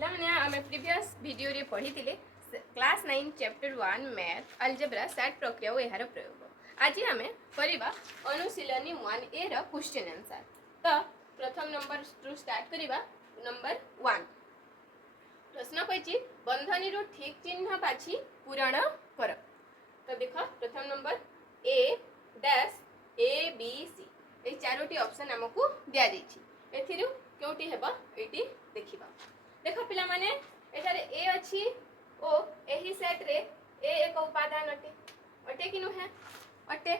पिला माने आमे प्रीवियस वीडियो रे पढ़ी थिले class 9 chapter 1 math algebra set प्रक्रिया और एहार प्रयोग आज आमे करिबा अनुशीलनी 1 ए रो क्वेश्चन आंसर। तो प्रथम नंबर टू स्टार्ट करिबा नंबर 1 प्रश्न कहिछि बंधनी रो ठीक चिन्ह बाछि पूरण कर। तो देखो प्रथम number A dash A B C A चारोटी ऑप्शन हमकु दिया जाइछि एथिरु केउटी हेबा एटी देखिबा। देखो पिला माने एठारे ए अछि ओ एही सेट रे ए एक उपादान अटे कि नुहे अटे।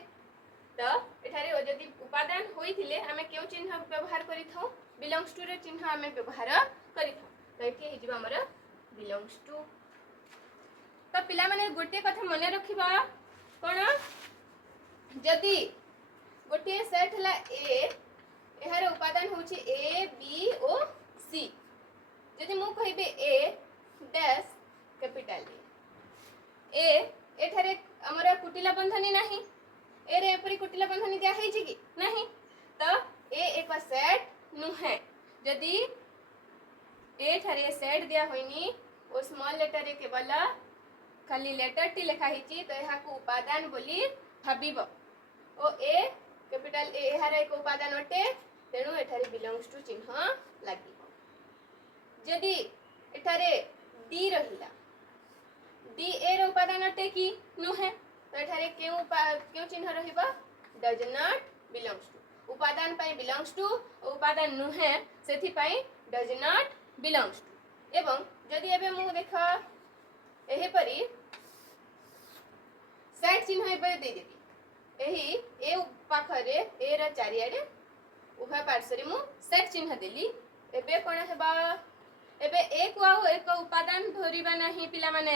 तो एठारे यदि उपादान होइथिले हमें केउ चिन्ह व्यवहार करिथौ बिलोंग्स टू रे चिन्ह हमें व्यवहार करिथौ। तो एठी हिजबा हमर बिलोंग्स टू। तो पिला माने गोटे कथा मने रखिबा कोन जदि गोटे सेट हला ए एहार उपादान होछि ए बी ओ सी जदि मु कहिबे ए डैश कैपिटल ए एठारे हमर कुटिला बंधनी नाही ए रे एपरी कुटिला बंधनी दिया है कि नहीं। तो ए एक सेट नुहे जदि ए ठारे सेट दिया होइनी ओ स्मॉल लेटर रे केवल खाली लेटर टी लिखा हिची तो एहा को उपादान बोली भाबिबो ओ ए कैपिटल ए एहार एक उपादान अटे तेणु एठारे बिलोंग्स टू चिन्ह लागिबो। जदि एठारे डी रहिला डी ए रो उपादान अटे कि नुहे तो एठारे केउ चिन्ह रहिबो डज नॉट बिलोंग्स टू उपादान पई बिलोंग्स टू उपादान नुहे सेथि पई डज नॉट बिलोंग्स टू। एवं जदि एबे मु देख एहे परी सेट चिन्ह एबे दे देबी एही ए पाखरे ए रा चारियाडे उभय पार्श्व रे मु सेट चिन्ह देली एबे कोन हेबा एबे एक आउ एक उपादान धरिबा नाही पिला माने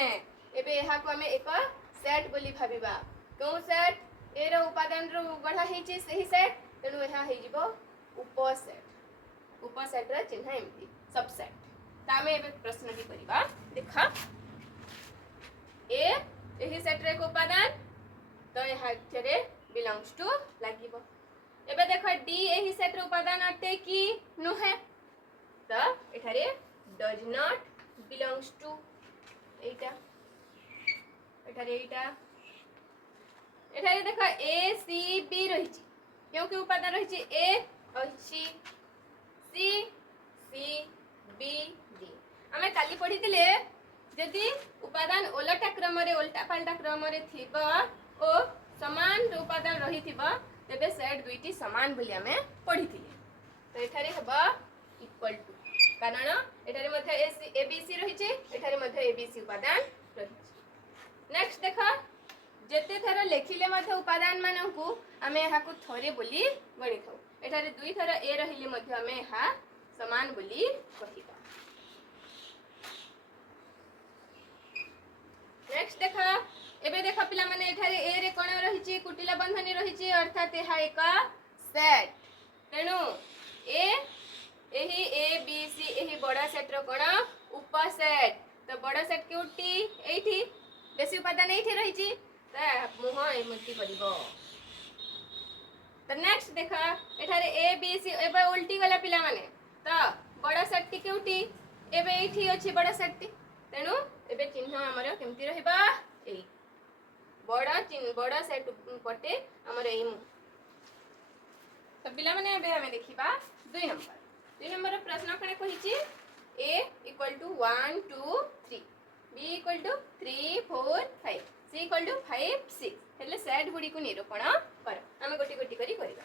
एबे एहा को हमें एक सेट बोली भाबिबा को सेट ए रो उपादान रो गढ़ा हेची सही सेट तेनु एहा हे जिवो उपसेट रा चिन्ह एमती सबसेट। तामे एबे प्रश्न की करिबा देखा ए एही सेट रे को उपादान तो एहा थेरे बिलोंग्स टू लागिबो। एबे देखो डी एही सेट रे उपादान अटे कि नुहे तो एठारे डज नॉट बिलोंग्स टू एटा एठारे देखो ए सी बी रहिछि क्योंकि उपादान रहिछि ए अछि सी सी बी डी हमें काली पढ़िथिले जदि उपादान उलटा क्रम रे उल्टा पाल्टा क्रम रे थिबा ओ समान उपादान रहिथिबा तेबे सेट दुईटी समान बोली हमें पढ़िथिले। तो एठारे हेबा इक्वल टू कारण एठारे मध्ये ए बी सी रहिछि एठारे मध्ये ए बी सी उपादान रहिछि। नेक्स्ट देखा जेते थरा लेखिले मध्ये उपादान मानकु हमें एहा को थरे बोली गणिथौ एठारे दुई थरा ए रहिले मध्ये हमें एहा समान बोली कहिबा। नेक्स्ट देखा एबे देखा पिला माने एठारे ए रे कोन रहिछि कुटिला बंधनी रहिछि अर्थात एहा एक सेट तेनु ए एही ए बी सी एही बड़ा सेट रो कोन उपसेट तो बड़ा सेट केउटी एठी बेसी उपादान एठी रहिछि त मुह एमति परिबो। तो नेक्स्ट देखा एठारे ए बी सी एबे उल्टी गला पिला माने तो बड़ा सेट टी केउटी एबे एठी अछि बड़ा सेट टी तेनु एबे चिन्ह हमर केमति रहबा एई बड़ा सेट पटे हमर एई मु। तो पिला माने एबे हमें देखिबा 2 नंबर प्रश्न कने कहिछि a = 1 2 3 b = 3 4 5 c = 5 6 हेले सेट गुडी को निरूपण कर हमें गोटी गोटी करी करबा।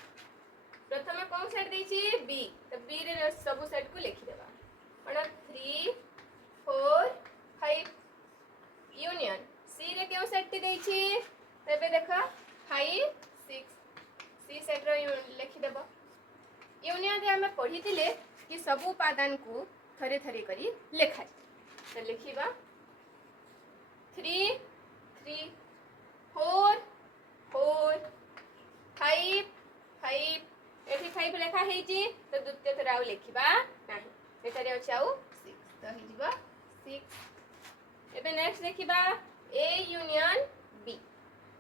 प्रथम कोन सेट दैछि b तो b रे सब सेट को लिखि देबा कोन 3 4 5 यूनियन c रे केउ सेट टी दैछि तबे देखा 5 6 c सेट रो लिखि देबा। यूनियन रे हमें पढ़िथिले कि सब उपादान को थरे थरे करी लेखा तो लिखिबा 3 3 4 4 5 5 एठी 5 लेखा हेची तो द्वितीय थरा आउ लिखिबा नाही एठारे अछि आउ 6 तो हि जिबा 6। एबे नेक्स्ट देखिबा a यूनियन b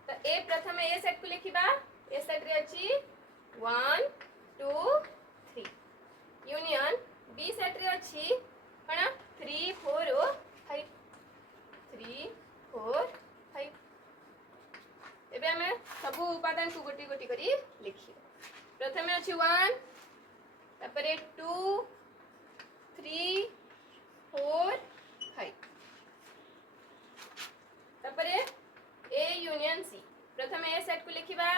तो a प्रथम ए सेट को लिखिबा ए सेट रे अछि 1 2 3 यूनियन बी सेट रे अछि कणा 3 उपादान को गोटी गोटी करी लिखिए प्रथमे अछि 1 तापरे 2 3 4 5 तापरे ए यूनियन सी प्रथमे ए सेट को लिखिबा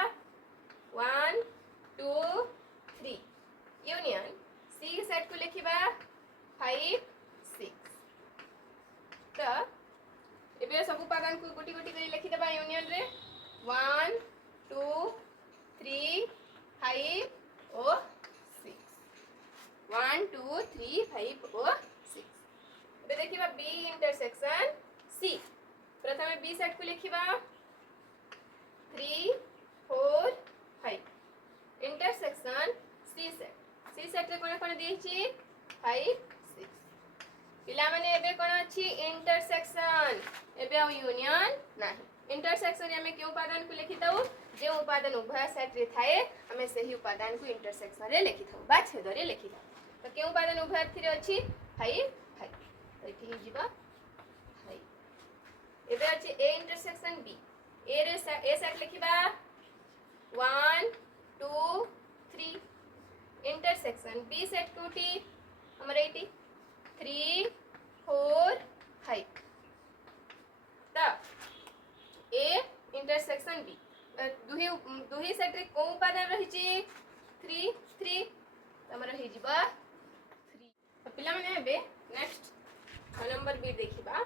1 2 3 यूनियन सी सेट को लिखिबा 5 6 तो एबे सब उपादान को गोटी गोटी करी लिखि देबा यूनियन रे 1 2 3 5 और 6 1 2 3 5 और 6 एबे देखिबा बी इंटरसेक्शन सी प्रथमे बी सेट को लिखिबा 3 4 5 इंटरसेक्शन सी सेट रे कोन कोन देछि 5 6 पिला माने एबे कोन अछि इंटरसेक्शन एबे आ यूनियन नाही इंटरसेक्शन हमें क्यों उपादान को लिखि दउ जे उपादान उभय सेट रे थाए हमें सही उपादान को इंटरसेक्शन रे लिखि दउ बा छेद रे लिखि दउ तो क्यों उपादान उभय रे अछि 5 5 एठी हिजिबा 5 एबे अछि ए इंटरसेक्शन बी ए रे ए सेट लिखिबा 1 2 3 इंटरसेक्शन बी सेट टूटी हमर एटी 3 4 5 ता ए इंटरसेक्शन बी दुही सेट रे को उपादान रही छी 3 3 हमर हे जिबा 3 तो पिला माने एबे नेक्स्ट नंबर बी देखिबा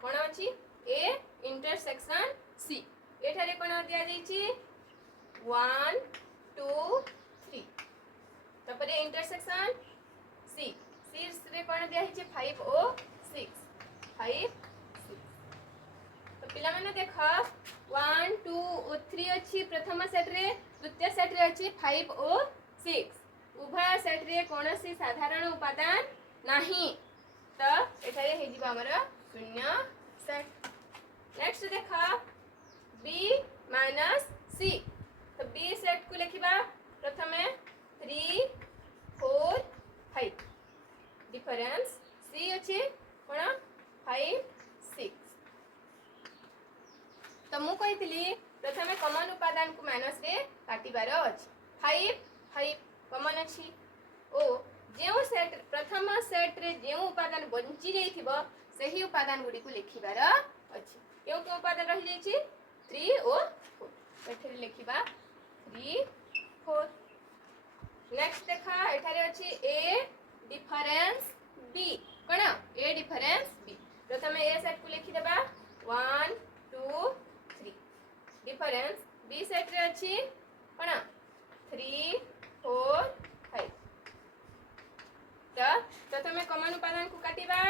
कोन अछि ए इंटरसेक्शन सी एठारे कोन दिया जाई छी 1 2 3 तपरे इंटरसेक्शन सी रे कोन दिया छी 5 ओ 6 5 6 तो पिला माने देख 1 2 और 3 अछि प्रथम सेट रे द्वितीय सेट रे अछि 5 ओ 6 उभय सेट रे कोनोसी साधारण उपादान नाही तो एठारे हे जिबा हमर शून्य सेट नेक्स्ट देख बी माइनस सी तो बी सेट को लिखिबा प्रथमे 3 4 5 डिफरेंस सी अछि कोन 5 6 तो मु कहितली प्रथमे कॉमन उपादान को माइनस रे काटिबार अछि 5 5 कॉमन अछि ओ जेउ सेट प्रथम सेट रे जेउ उपादान बंची जाइथिबो सही उपादान गुडी को लिखिबार अछि केउ केउ उपादान रहि जाई छी 3 और 4 एठरे लिखिबा 3 4 नेक्स्ट देखा एठारे अछि ए डिफरेंस बी कोन ए डिफरेंस बी प्रथमे ए सेट को लिखि देबा 1 2 3 डिफरेंस बी सेट रे अछि कोन 3 4 5 तो प्रथमे कॉमन उपादान को काटिबा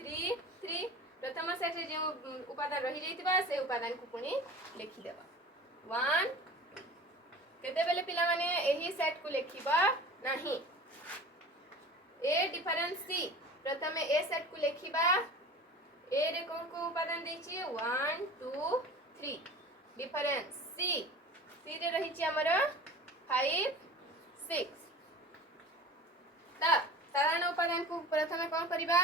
3 3 प्रथम सेट रे जे उपादान रहि जाइतिबा से उपादान को पुनी लिखि देबा 1 केते बेले पिला माने एही सेट को लिखिबा नाही ए डिफरेंस सी प्रथमे ए सेट को लिखिबा ए रे कोन को उपादान दै छी 1 2 3 डिफरेंस सी रे रही छी हमर 5 6 ता साधारण उपादान को प्रथमे कोन करिबा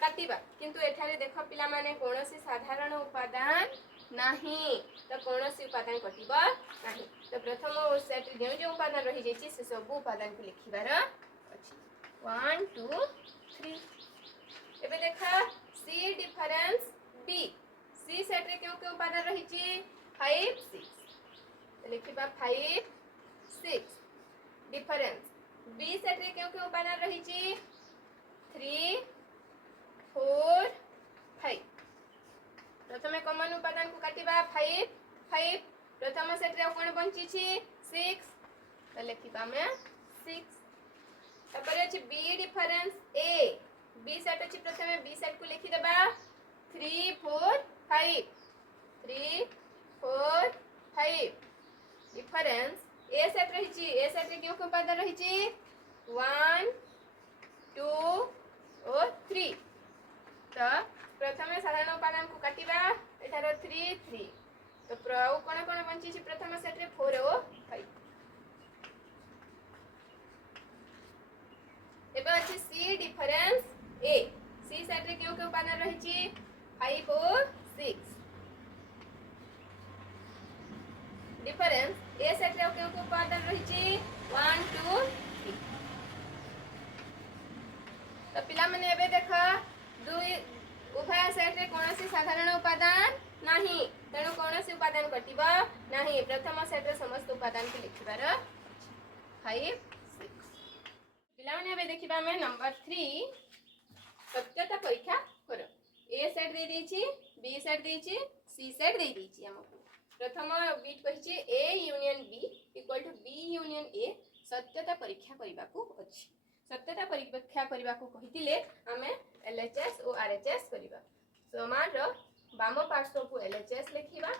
काटिबा किंतु एठारे देखो पिला माने कोनोसी साधारण उपादान नाही तो कोनोसी उपादान कटिबा नाही तो प्रथम सेट जे जे उपादान रही जाई से सब उपादान को लिखिबार अछि 1 2 3 एबे देखा सी डिफरेंस बी सी सेट रे केउ केउ उपादान रही छी 5 6 लिखिबा 5 6 डिफरेंस बी सेट रे केउ केउ उपादान रही छी 3 4 5 प्रथमे कॉमन उपादान को काटिबा 5 5 प्रथम सेट रे कोन बंची छी 6 तो लिखिबा में 6 तपरे अछि B difference A B set अछि प्रथमे बी सेट को लिखि देबा 3 4 5 3 4 5 डिफरेंस ए सेट रही छी ए सेट रे केउ को उपादान रही छी 1 2 और 3 तो प्रथमे साधारण उपादान को काटिबा एठार 3 3 तो प्रौ कोन कोन बंची छी प्रथम सेट रे 4 और 5 एबे अछि सी डिफरेंस ए सी सेट रे केउ के उपादान रही छी 5 और 6 डिफरेंस केउ उपादान रही 1 2 3 तो पिला माने एबे देख दुई उभय सेट रे कोनोसी साधारण उपादान नाही तेणु कोनोसी उपादान कटिबा नाही प्रथम सेट रे समस्त उपादान के लिखिबार 5 6 पिला माने एबे देखिबा हमें नंबर 3 सत्यता परीक्षा करो ए सेट दे देछि बी सेट देछि सी सेट दे देछि हमको प्रथम बिट कहिछि A union B equal to B union A सत्यता परीक्षा करबा को अछि सत्यता परीक्षा करबा को कहितिले हमें एलएचएस और आरएचएस करबा समान रो वाम पार्श्व को एलएचएस लिखिबा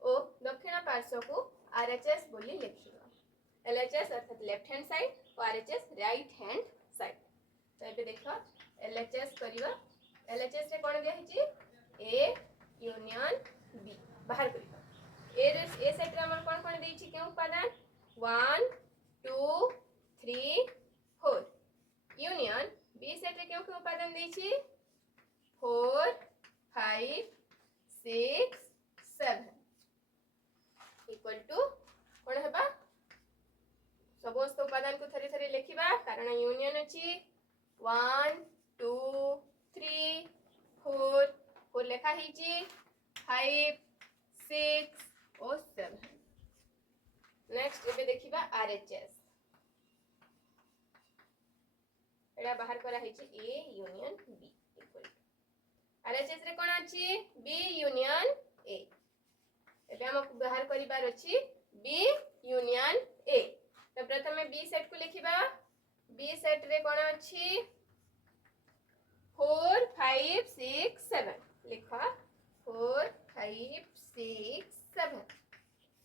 और दक्षिण पार्श्व को आरएचएस बोली लिखिबा एलएचएस अर्थात लेफ्ट हैंड साइड और आरएचएस राइट हैंड साइड तो एबे देखो एलएचएस करबा एलएचएस रे कोन दिया हिची ए यूनियन बी बाहर करबा ए सेट रे हमर कोन कोन देछि के उपादान 1 2 3 4 यूनियन बी सेट रे के उपादान देछि 4 5 6 7 इक्वल टू कोन हेबा समस्त उपादान को थरी थरी लिखिबा कारण यूनियन अछि 1 2 3 4 को लेखा हिची 5 6 और 7 नेक्स्ट एबे देखिबा आरएचएस एडा बाहर करा हिची A union B equal to RHS रे कोन अछि बी यूनियन ए एबे हम बाहर करिबार अछि बी यूनियन ए तो प्रथमे बी सेट को लिखिबा बी सेट रे कोन अछि 4 5 6 7 लिखा 4 5 6 7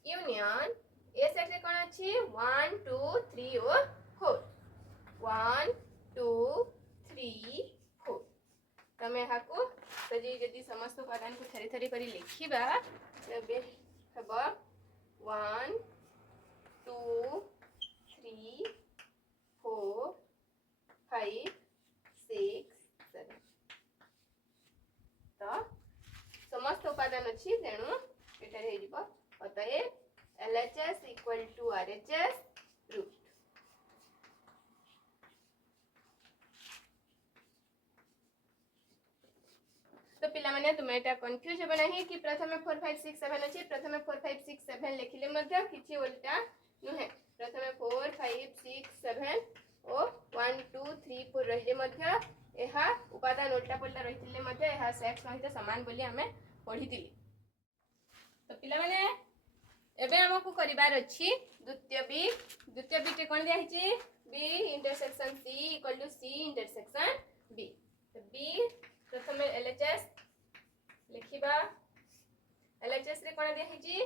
यूनियन ए सेट रे कोन अछि 1 2 3 और 4 1 2 3 4 तमे हाको सजी जदी समस्त उपादान को थरी थरी करी लिखिबा तबे हबा 1 2 3 4 5 6 7 तो समस्त उपादान अछि तेणु एटारे हे जिवो अतएव LHS equal to RHS root तो पिला माने तुम एटा कंफ्यूज हेबे नाही कि प्रथमे 4 5 6 7 अछि प्रथमे 4 5 6 7 लिखिले मध्ये किछि उल्टा नहे प्रथमे 4 5 6 7 ओ 1 2 3 4 रहिले मध्ये एहा उपादान उल्टा पल्टा रहितिले मध्ये एहा सेट सहित समान बोली हमें पढितिली तो पिला माने एबे हमकु करिवार अछि द्वितीय बिट रे कोन दिया हिची b intersection c equal to c intersection b तो b प्रथमे LHS लिखिबा LHS रे कोन दिया हिची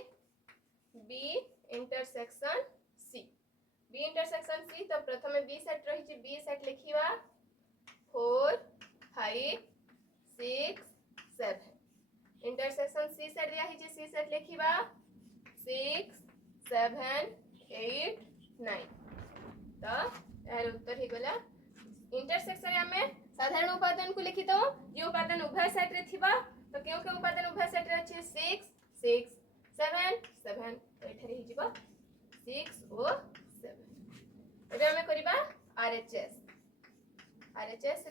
b intersection c b intersection c तो प्रथमे b सेट रहिची b सेट लिखिबा 4 5 6 7 इंटरसेक्शन c सेट दिया हिची c सेट लिखिबा 6 7 8 9 तो यार उत्तर ही गला इंटरसेक्शन रे हमें साधारण उपादान को लिखि दो जो उपादान उभय सेट रे थिबा तो केउ के उपादान उभय सेट रे अछि 6 6 7 7 तो एठारे हि जिबा 6 और 7 एबे हमें करिबा आरएचएस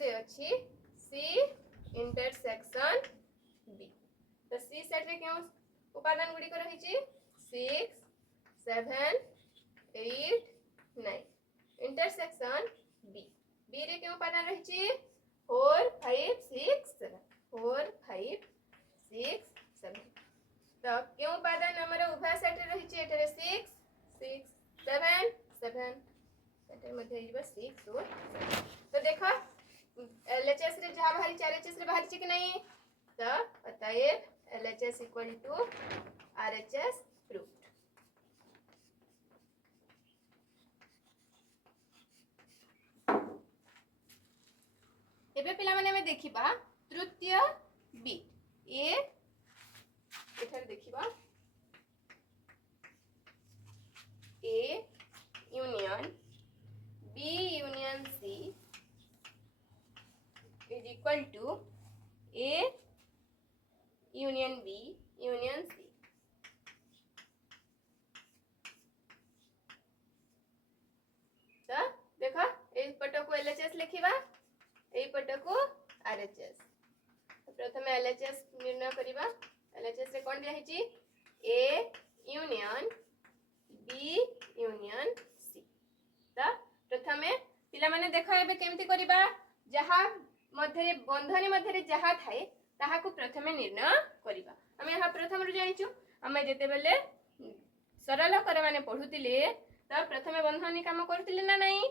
रे अछि c इंटरसेक्शन b तो c सेट रे केउ उपादान गुडी को रहिछि 6 7 8 9 इंटरसेक्शन b b रे के उपादान रहिछि 4 5 6 7 4 5 6 7 तो के उपादान हमर उभय सेट रे रहिछि एटरे 6 6 7 7 एटर मध्ये हिबा 6 और 7 तो देखो LHS रे जहां बाहरी 4HS रे बाहरी छि कि नहीं तो अतएव LHS equal to RHS proved एबे पिला माने में देखिबा तृतीय बिट ए एथर देखिबा A union B union C is equal to A union B union C पट को एलएचएस लिखिबा एई पट को आरएचएस। तो प्रथम एलएचएस निर्णय करिबा। एलएचएस रे कोन दिया हिची A union B union C. तो प्रथमे पिला माने देखो एबे केमती करिबा जहा मध्य बंधनी मध्य जहा थाए ताहा को प्रथमे निर्णय करिबा। हम यहाँ प्रथम रु जानिचु हम जेते बेले सरल कर माने पढुतिले तो प्रथमे बंधनी काम करतिले ना नहीं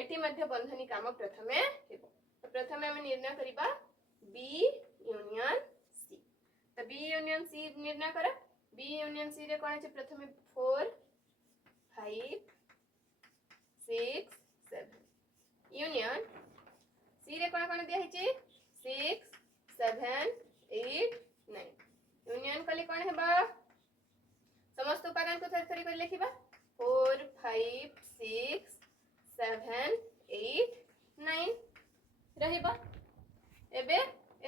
एठी मध्य बंधनी काम प्रथमे हेबो। तो प्रथमे हम निर्णय करिबा बी यूनियन सी। तो बी यूनियन सी निर्णय कर। बी यूनियन सी रे कोन छै प्रथमे 4 5 6 7 यूनियन सी रे कोन दिया हिची 6 7 8 9 यूनियन कली कोन हेबा समस्त उपादान को थर थरी कर लिखिबा 4 5 6 7 8 9 रहिबा। एबे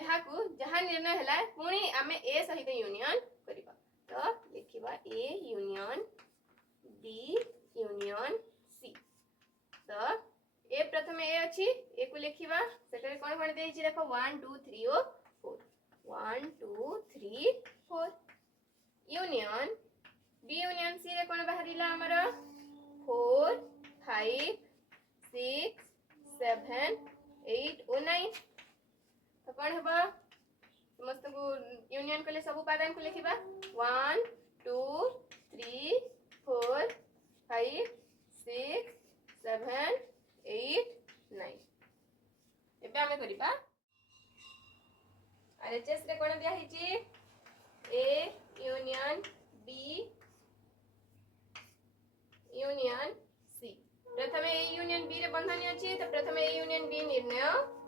एहा को जहां निर्णय हला पुणी आमे ए सहित यूनियन करिबा। तो लिखिबा A union B union C. तो ए प्रथमे ए अछि ए को लिखिबा सेटरे कोन कोन देइछि देखो 1 2 3 और 4 1 2 3 4 यूनियन बी यूनियन सी रे कोन बाहरिला हमर 4 5 6 7 8 और 9। तो कोन हेबा समस्त को यूनियन कले सब उपादान को लिखिबा 1 2 3 4 5 6 7 8 9। एबे हमें करिबा आरएचएस रे कोन दिया हिची A union B union C. प्रथमे ए यूनियन बी रे बंधनी अछि तो प्रथमे ए यूनियन बी निर्णय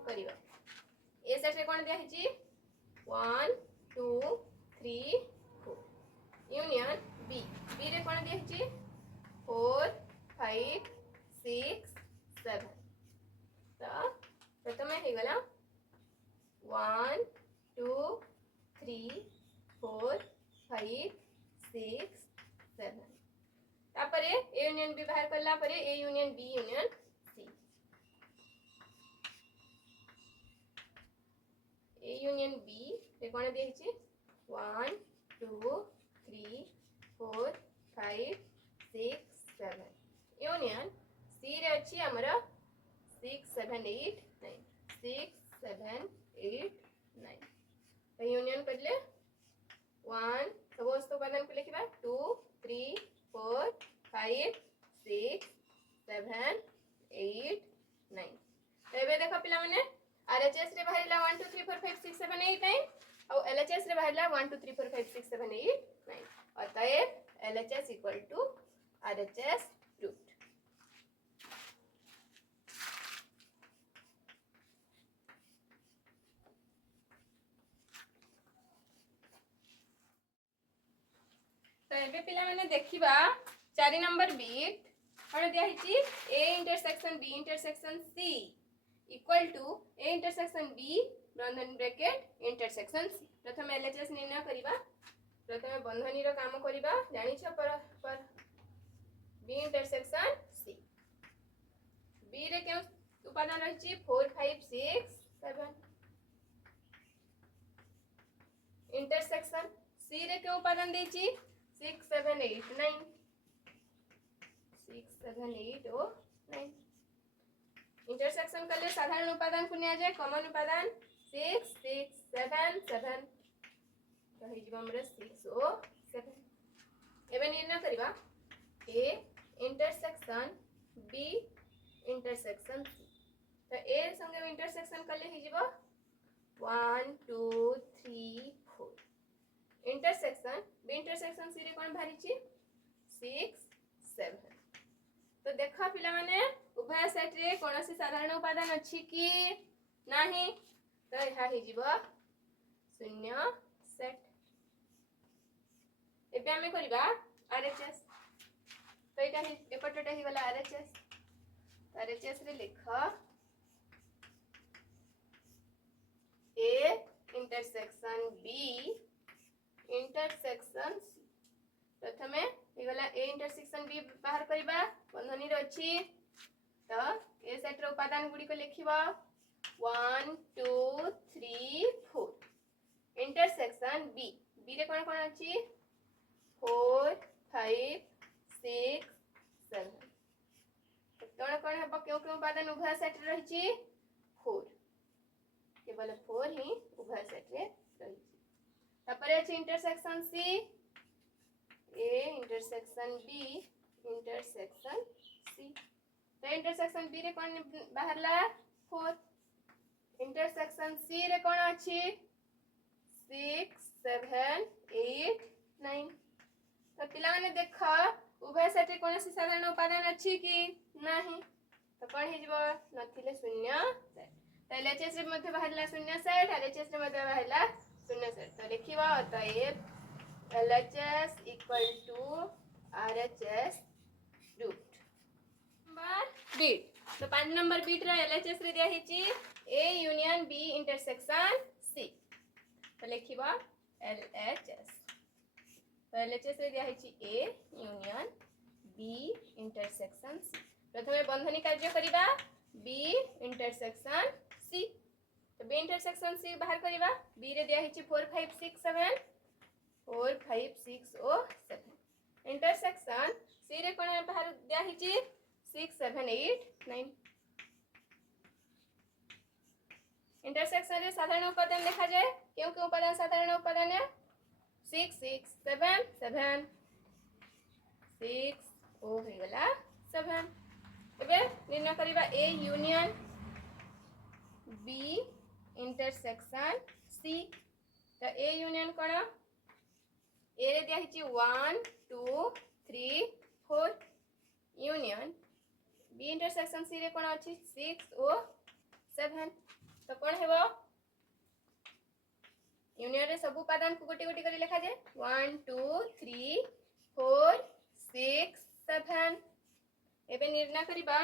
करिबा। ए सेट रे कोन दिया हिची 1 2 3 4 यूनियन बी बी रे कोन दिया हिची 4 5 6 7। तो प्रथमे हे गला 1 2 3 4 5 6 7 तापरे ए यूनियन बी बाहर करला परे A union B union C. A union B रे कोन दे हिची 1 2 3 4 5 6 7 यूनियन सी रे अछि हमर 6 7 8 9 6 7 8 9। तो यूनियन करले 1 समस्त उपादान को लिखिबा 2 3 4 5 6 7 8 9। तो एबे देखो पिला माने आरएचएस रे बाहरिला 1 2 3 4 5 6 7 8 9 और एलएचएस रे बाहरिला 1 2 3 4 5 6 7 8 9। अतएव LHS equal to RHS root. तो एबे पिला माने देखिबा 4 नंबर बिट कोन दिया हिची A intersection B intersection C equal to A intersection B बंधन ब्रैकेट इंटरसेक्शन सी। प्रथम एलएचएस निर्णय करिबा। प्रथम बंधनी रो काम करिबा जानि छ पर बी इंटरसेक्शन सी। बी रे के उपादान रहिची 4 5 6 7 इंटरसेक्शन सी रे के उपादान देछि 6 7 8 9 6 7 8 और 9। इंटरसेक्शन कले साधारण उपादान को निया जाए कॉमन उपादान 6 6 7 7 तो हे जीवा हमरे 6 और 7। एबे निर्णय करिबा A intersection B intersection C. तो ए संगे इंटरसेक्शन कले हे जीवा 1 2 3 4 इंटरसेक्शन बी इंटरसेक्शन सी रे कोन भारिची 6 7। तो देखा पिला माने उभय सेट रे कोनोसी साधारण उपादान अछि कि नाही तो यहा हे जीवा शून्य सेट। एबे हमें करिबा आरएचएस। तो एटा हे एपटटा हे वाला आरएचएस। आरएचएस रे लिख A intersection B intersection C. प्रथमे हे गला ए इंटरसेक्शन बी बाहर करिबा बंधनी रे अछि तो ए सेट रो उपादान गुडी को लिखिबा 1 2 3 4 इंटरसेक्शन बी बी रे कोन कोन अछि 4 5 6 7 कोन कोन हेबो केउ केउ उपादान उभय सेट रे रहिछि 4 केवल 4 ही उभय सेट रे रहिछि तापर अछि intersection C A intersection B intersection C तो इंटरसेक्शन बी रे कोन बाहरला 4 इंटरसेक्शन सी रे कोन अछि 6 7 8 9 तो पिला माने देख उभय सेट रे कोनसी साधारण उपादान अछि कि नाही तो कोन हे जिवो नथिले शून्य सेट तो एलएचएस रे मध्य बाहरला शून्य सेट एलएचएस रे मध्य बाहरला शून्य सेट तो लिखिबा अतएव LHS equal to RHS root number बीट तो 5 नंबर बीट रे LHS रे दिया हिची A union B intersection C तो लिखिबा LHS तो LHS रे दिया हिची A union B intersection C प्रथमे बंधनी कार्य करिबा B intersection C तो B intersection C बाहर करिबा B रे दिया हिची 4 5 6 7 4 5 6 ओ 7 इंटरसेक्शन सी रे कोन बाहर दिया हिची 6 7 8 9 इंटरसेक्शन रे साधारण उपादान लिखा जाए क्यों क्यों उपादान साधारण उपादान है 6 6 7 7 6 ओ हो गला 7 एबे निर्णय करिबा A union B intersection C तो ए यूनियन कोन ए रे दिया हिची 1 2 3 4 यूनियन बी इंटरसेक्शन सी रे कोन अछि 6 ओ 7 तो कोन हेबो यूनियन रे सब उपादान को गोटी गोटी करी लिखा जाए 1 2 3 4 6 7 एबे निर्णय करिबा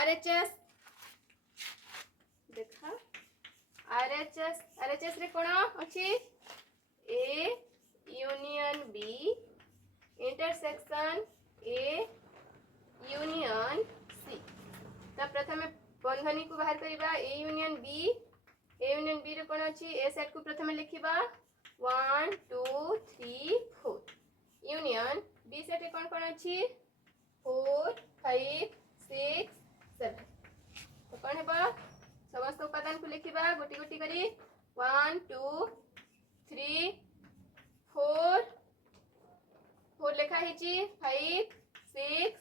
आरएचएस देखा आरएचएस रे कोन अछि A union B intersection A union C तो प्रथमे बंधनी को बाहर करिबा ए यूनियन बी रे कोन अछि ए सेट को प्रथमे लिखिबा 1 2 3 4 यूनियन बी सेट रे कोन कोन अछि 4 5 6 7 तो कोन हेबा समस्त उपादान को लिखिबा गोटी गोटी करी 1 2 3 4 4 लेखा हिची 5 6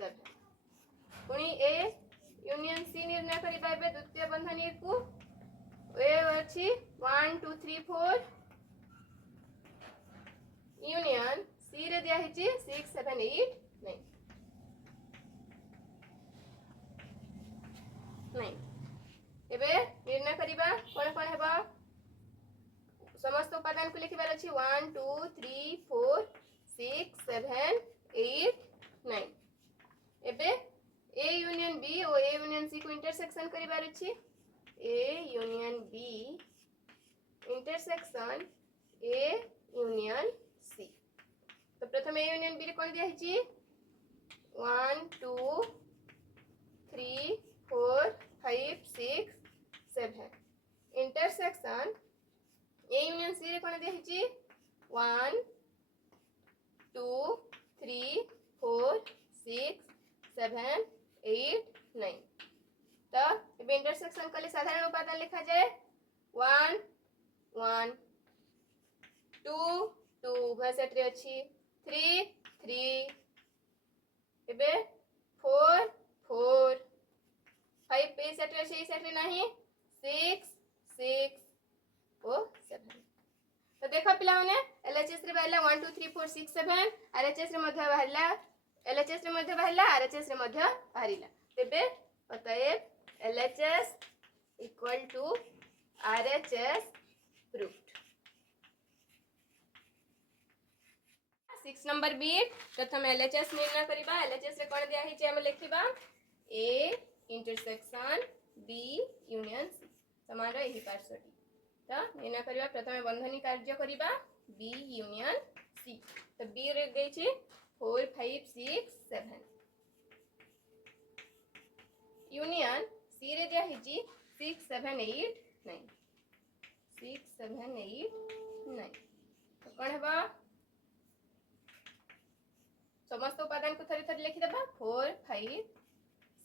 7 पुनी ए यूनियन सी निर्णय करिबा बे द्वितीय बंधनी को ए अछि 1 2 3 4 यूनियन सी रे दिया हिची 6 7 8 9 9 एबे निर्णय करिबा कोन कोन हेबा समस्त उपादान को लिखिबार अछि 1 2 3 4 6 7 8 9 एबे ए यूनियन बी और ए यूनियन सी को इंटरसेक्शन करिबार अछि A union B intersection A union C तो प्रथम ए यूनियन बी रे कोन दिया हिची 1 2 3 4 5 6 7 इंटरसेक्शन ए यूनियन सी रे कोन दिया हिची 1 2 3 4 6 7 8 9 तो एबे इंटरसेक्शन कले साधारण उपादान लिखा जाए 1 1 2 2 उभय सेट रे अछि 3 3 एबे 4 4 5 पे सेट रे अछि सेट रे नाही 6 6 ओ 7 तो देखो पिला माने एलएचएस रे बाहरला 1 2 3 4 6 7 आरएचएस रे मध्य बाहरला एलएचएस रे मध्य बाहरला आरएचएस रे मध्य बाहरिला तेबे अतएव LHS equal to RHS proved 6 number bit प्रथम एलएचएस निर्णय करिबा एलएचएस रे कोन दिया हिचे हम लिखिबा A intersection B union C समान रही पार्श्वटी तो निर्णय करिबा प्रथमे बंधनी कार्य करिबा बी यूनियन सी तो बी रे गई 4 5 6 7 यूनियन सी रे दिया हिची 6 7 8 9 6 7 8 9 तो कौन है समस्त उपादान को थोड़ी थोड़ी लिखी देबा 4 5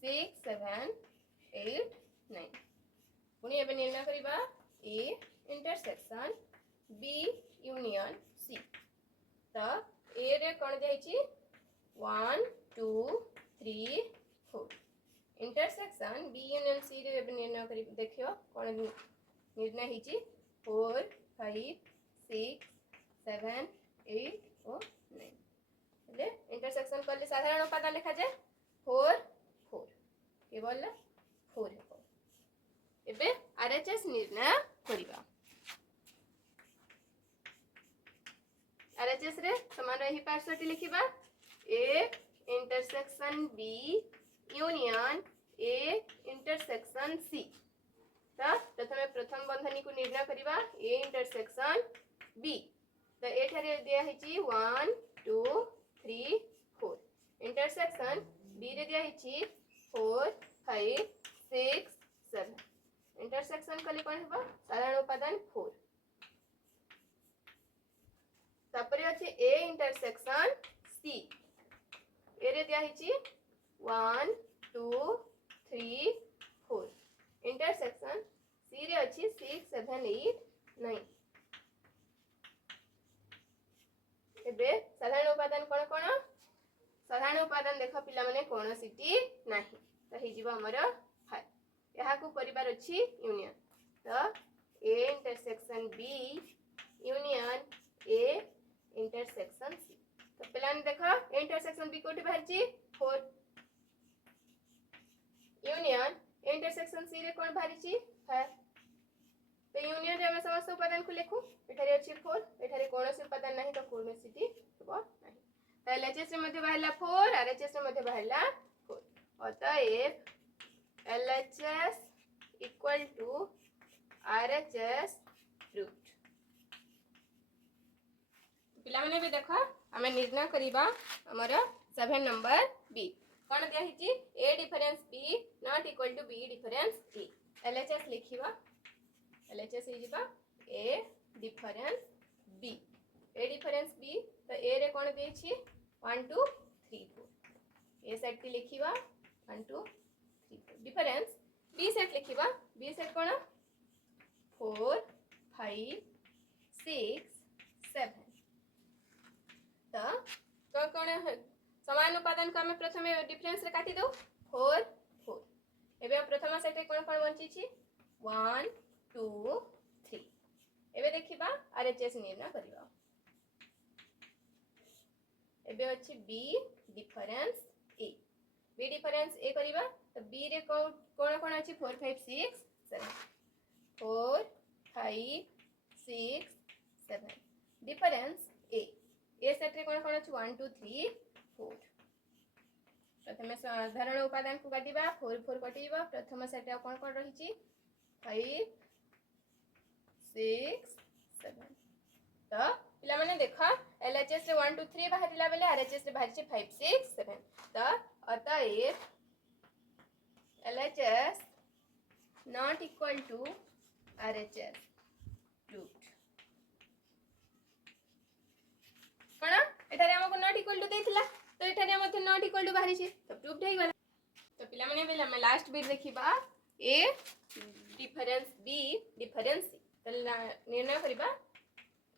6 7 8 9 पुणी एबे निर्णय करिबा A intersection B union C तो ए रे कौन दिया 1 2 3 4 इंटरसेक्शन बी यूनियन सी रे एबे निर्णय करि देखियो कौन निर्णय हिची 4 5 6 7 8 और 9 એટલે इंटरसेक्शन करले साधारण उपादान लिखा जाए 4 4 केवल 4 हो एबे आरएचएस निर्णय करिबा आरएचएस रे समान रही पार्श्वटी लिखिबा A intersection B union A intersection C तो प्रथम बंधनी को निर्णय करिबा ए इंटरसेक्शन बी तो एठारे दिया हिची 1 2 3 4 इंटरसेक्शन बी रे दिया हिची 4 5 6 7 इंटरसेक्शन कले कोन हेबा साधारण उपादान 4 तापरे अछि ए इंटरसेक्शन सी ए रे दिया हिची 1 2 3 4 इंटरसेक्शन सी रे अछि 6 7 8 9 एबे साधारण उपादान कोन कोन साधारण उपादान देख पिला माने कोन सिटी नाही तो हि जीव हमर 5 यहा को परिवार अछि यूनियन तो A intersection B union A intersection C तो पिला ने देखो ए इंटरसेक्शन बी कोठी बाहरची 4 यूनियन ए इंटरसेक्शन सी रे कोन बाहरची 5 तो यूनियन रे हम समस्त उपादान को लिखु एठारे अछि 4 एठारे कोनोसी उपादान नाही तो कोनोसिटी हबो नाही तो एलएचएस रे मध्ये बाहरला 4 आरएचएस रे मध्ये बाहरला 4 अतएव LHS equal to RHS root पिला माने भी देखो हमें निर्णय करिबा हमर 7 नंबर बी कोन दिया हिची A difference B not equal to B difference A LHS लिखिबा एलएचएस हिजिबा A difference B A difference B तो ए रे कोन देछि 1 2 3 4 ए सेट की लिखिबा 1 2 3 4 डिफरेंस बी सेट लिखिबा बी सेट कोन 4 5 6 7 तो कोन समान उपादान को हमें प्रथम डिफरेंस रे काटी दो 4 4 एबे प्रथम सेट रे कोन कोन बंची छि 1 2 3 एबे देखिबा आरएचएस निर्णय करिबा एबे अछि B difference A B difference A करिबा तो बी रे कोन कोन अछि 4 5 6 7 4 5 6 7 डिफरेंस ए सेट रे कोन अछि 1 2 3 4 प्रथम साधारण उपादान को काटिबा 4 4 कटिबा प्रथम सेट रे कोन कोन रहिछि 5 6 7 तो पिला माने देखा एलएचएस रे 1 2 3 बाहरिला बेले आरएचएस रे बाहरिছে 5 6 7 तो अतएव LHS not equal to RHS root कोना एटारे हमको नॉट इक्वल टू देथिला तो एटारे हमते नॉट इक्वल टू बाहरिছে तो प्रूफ થઈ गला तो पिला माने बेले हम लास्ट बिट देखिबा ए डिफरेंस बी डिफरेंस सी तो निर्णय करिबा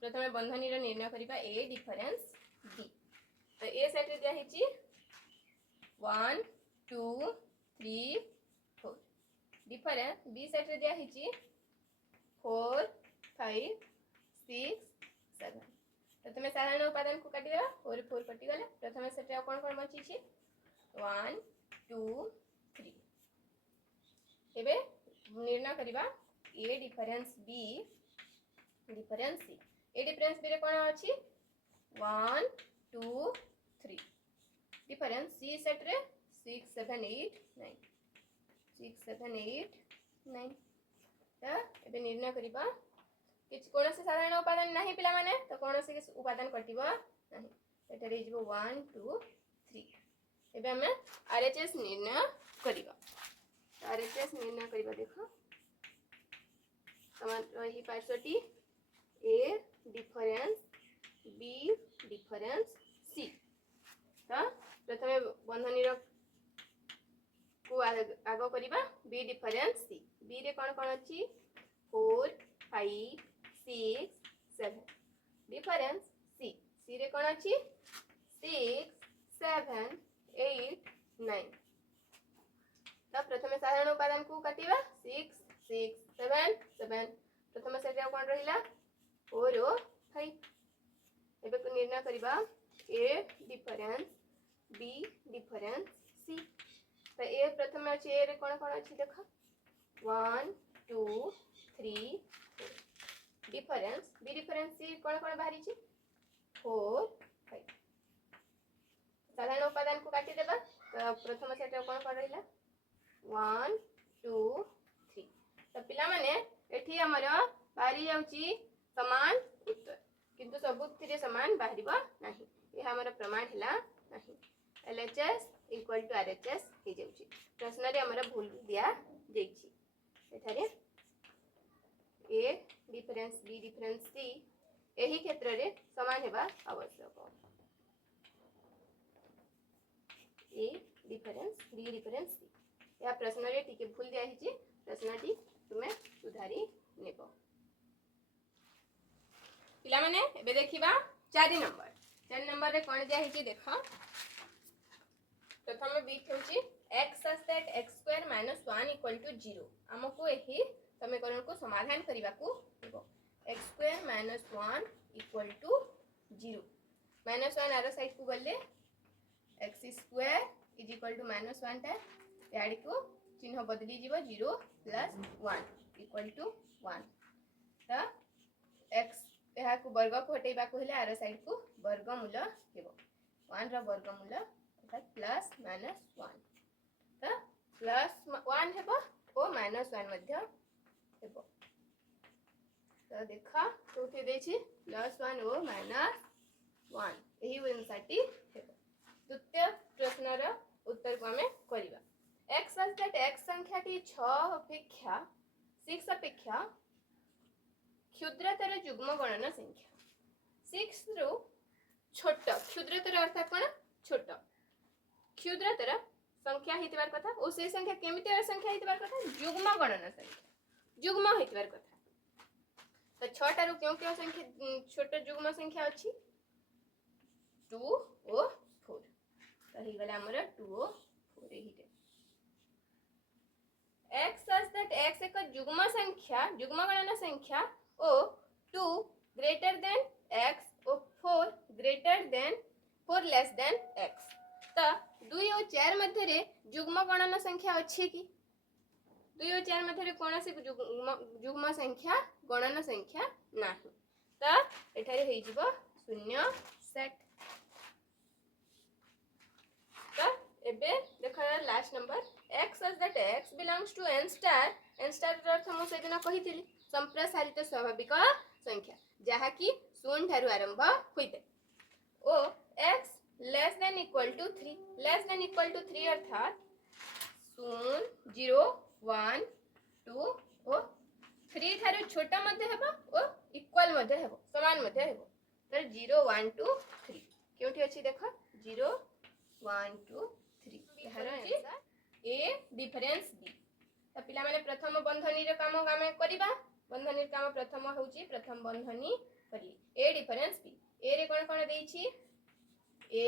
प्रथम बंधनी रो निर्णय करिबा ए डिफरेंस बी तो ए सेट रे दिया हिची 1 2 3 4 डिफरेंस बी सेट रे दिया हिची 4 5 6 7 प्रथम साधारण उपादान को काटी देबा 4 4 कटि गले प्रथम सेट रे कोन कोन बची छि 1 2 3 एबे निर्णय करिबा ए डिफरेंस बी डिफरेंस सी ए डिफरेंस बी रे कोन अछि 1 2 3 डिफरेंस सी सेट रे 6 7 8 9 6 7 8 9 तो एबे निर्णय करिबा किछ कोन से साधारण उपादान नाही पिला माने तो कोन से उपादान कटिबा नाही एटा रे जिवो 1 2 3 एबे हमें आरएचएस निर्णय करिबा आरएचएस निर्णय करबा देखो समान रही पार्श्वटी ए डिफरेंस बी डिफरेंस सी। तो प्रथमे बंधनी को आग करबा बी डिफरेंस सी। बी रे कौन कौन अच्छी 4 5 6 7 डिफरेंस सी। सी रे कौन अच्छी 6 7 8 9। तो प्रथमे साधारण उपादान को काटिबा 6 6 7 7 प्रथम सेट कौन रहिला 4 और 5। एबे को निर्णय करबा ए डिफरेंस बी डिफरेंस सी। तो ए प्रथम अच्छे ए रे कौन कौन अच्छी देख 1 2 3 4 डिफरेंस बी डिफरेंस सी कौन कौन बाहरी 4 5। साधारण उपादान को काटी देबा। तो प्रथम सेट कौन कौन रहिला 1 2 3। तो पिला माने एठी हमर बाहरी जाउची समान उत्तर किंतु सबुथिरे समान बाहरिबा नाही। ये हमर प्रमाण हिला नाही। एलएचएस इक्वल टू आरएचएस हे जाउची। प्रश्न रे हमर भूल दिया देछि। एठारे ए डिफरेंस बी डिफरेंस सी एही क्षेत्र रे समान हेबा आवश्यक। ए डिफरेंस बी डिफरेंस सी या प्रश्न रे टिके भूल दिया हिची। प्रश्नटी तुमे सुधारी नेबो। पिला माने एबे देखिबा 4 नंबर रे कोन दिया हिची देखो। प्रथम बी होची x such that x square minus 1 equal to 0। हमको एही समीकरण को समाधान करिबा को हेबो। x square minus 1 equal to 0 minus 1 आरो साइड को गले x square is equal to minus 1 टा याडी को चिन्ह बदली जीवो 0 plus 1 equal to 1। तो x यहा को वर्ग को हटेबा को हेले आरो साइड को वर्गमूल हेबो 1 रो वर्गमूल अर्थात प्लस माइनस 1। तो प्लस 1 हेबो ओ माइनस 1 मध्य हेबो। तो देखा कोथे देछि प्लस 1 ओ माइनस 1 एही अनुसारटी हेबो। द्वितीय प्रश्न रो उत्तर को हमें करिबा x such that x संख्याटी 6 अपेक्षा 6 अपेक्षा क्षुद्रतर युग्म गणना संख्या 6 रो छोट क्षुद्रतर अर्थात कोन छोट क्षुद्रतर संख्या हितबार कथा ओ से संख्या केमिति संख्या हितबार कथा युग्म गणना संख्या युग्म हितबार कथा। तो 6 टारो क्यों संख्या छोट युग्म संख्या अछि 2 ओ 4। तो ही गला हमर 2 ओ 4 हिते x such that x एक युग्म संख्या युग्म गणना संख्या ओ 2 ग्रेटर देन x ओ 4 greater than 4 less than x। तो 2 और 4 मध्य रे युग्म गणना संख्या अछि कि 2 और 4 मध्य रे कोनोसी युग्म संख्या गणना संख्या नाही। तो एठारे हेइ जिवो शून्य सेट। तो एबे देखा last number x such that x belongs to n star रो अर्थ मु सेदिन कहितिली संप्रसारित स्वाभाविक संख्या जहा कि 0 ठारू आरंभ होइते ओ x less than equal to 3 अर्थात 0 1 2 ओ 3 ठारू छोटा मध्ये हेबो ओ इक्वल मध्ये हेबो समान मध्ये हेबो। तो 0 1 2 3 केउठी अछि देखो 0 1 2 3 एहार आंसर ए डिफरेंस बी। तो पिला माने प्रथम बंधनी रे काम गामे करिबा। बंधनी रे काम प्रथम होउची प्रथम बंधनी करी ए डिफरेंस बी। ए रे कोन कोन देइछि A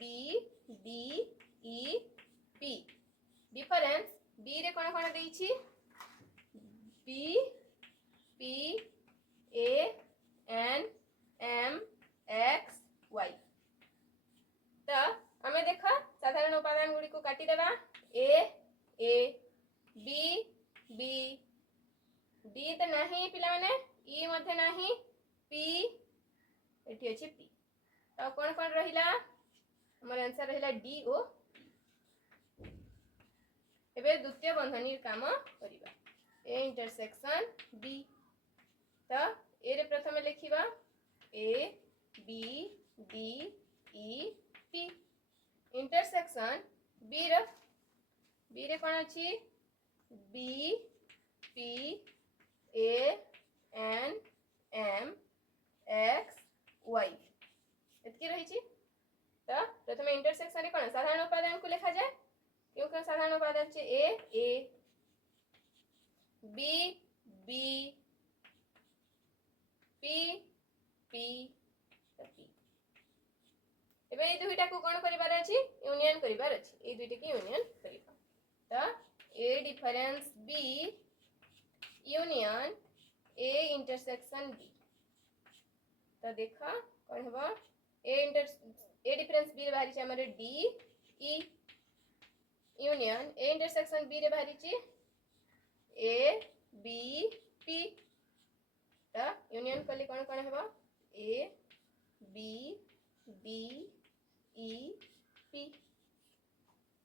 B D E P difference B रे कोन कोन देइछि B P A N M X Y. तो आमे देखा साधारण उपादान गुडी को काटी देबा ए बी बी डी तो नहीं पिला माने ई मध्ये नहीं पी एठी अछि पी। तो कोन कोन रहिला हमर आंसर रहिला डी ओ। एबे द्वितीय बंधनी काम करिबा ए इंटरसेक्शन बी। तो ए रे प्रथम लिखिबा A B D E P intersection B रे कोन अछि B P A N M X Y एतकी रही। तो प्रथम इंटरसेक्शन कौन साधारण उपादान को लिखा जाए क्यों साधारण उपादान A B B P P P एबे ए दुईटा को कोन करिवार अछि यूनियन करिवार अछि ए दुईटा की यूनियन करिवा तो A difference B union A intersection B तो देखा कोन हबो ए डिफरेंस बी रे बाहरी छै हमर D E union A intersection B रे बाहरी छै ए बी पी तो यूनियन कली कोन कोन हबो A B D E P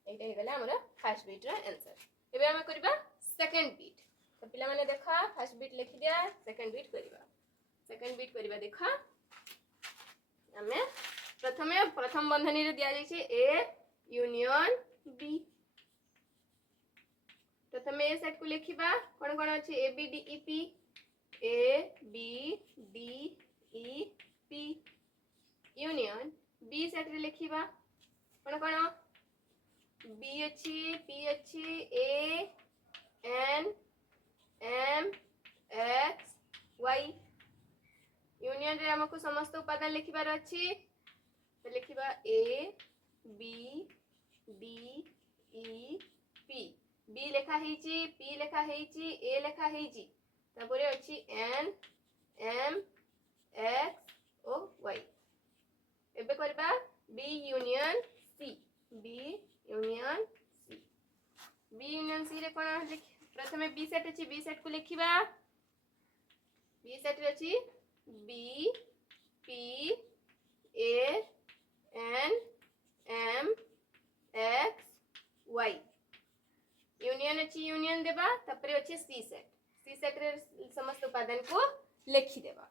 एटा हे गला हमर फर्स्ट बीट रा आंसर। एबे हम करबा सेकंड बीट तो पिला माने देखा फर्स्ट बीट लिखि दिया सेकंड बीट करबा देखा हमें प्रथम बंधनी रे दिया जाय ए यूनियन बी प्रथम ए सेट को लिखिबा कोन कोन अछि A B D E P union B set रे लिखिबा कोन कोन बी अछि पी अछि A N M X Y union रे हमको समस्त उपादान लिखिबार अछि तो लिखिबा A B D E P B लेखा हेची पी लेखा हेची ए लेखा हेची तापरे अछि N M X O Y एबे करबा बी यूनियन सी रे कोन प्रथमे बी सेट अछि बी सेट को लिखिबा बी सेट रे अछि B P A N M X Y union अछि यूनियन देबा तापरे अछि सी सेट रे समस्त उपादान को लिखि देबा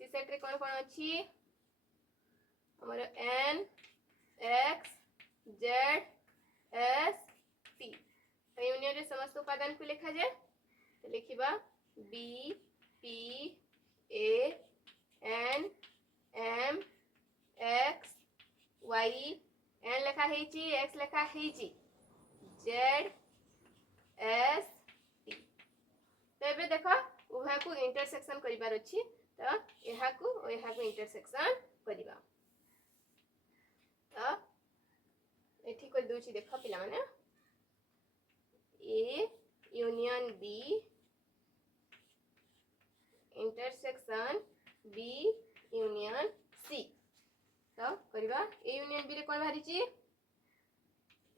सी सेट रे कोन कोन अछि हमर N X Z S T तो यूनियन रे समस्त उपादान को लिखा जाए तो लिखिबा B P A N M X Y N लेखा हेची एक्स लेखा हेची जेड एस टी तो एबे देखो उहा को इंटरसेक्शन करिबार अछि तो एहा को इंटरसेक्शन करिबा तो एठी को दोछि देखो पिला माने A union B intersection B union C तो करिबा ए यूनियन बी रे कोन बाहरी छि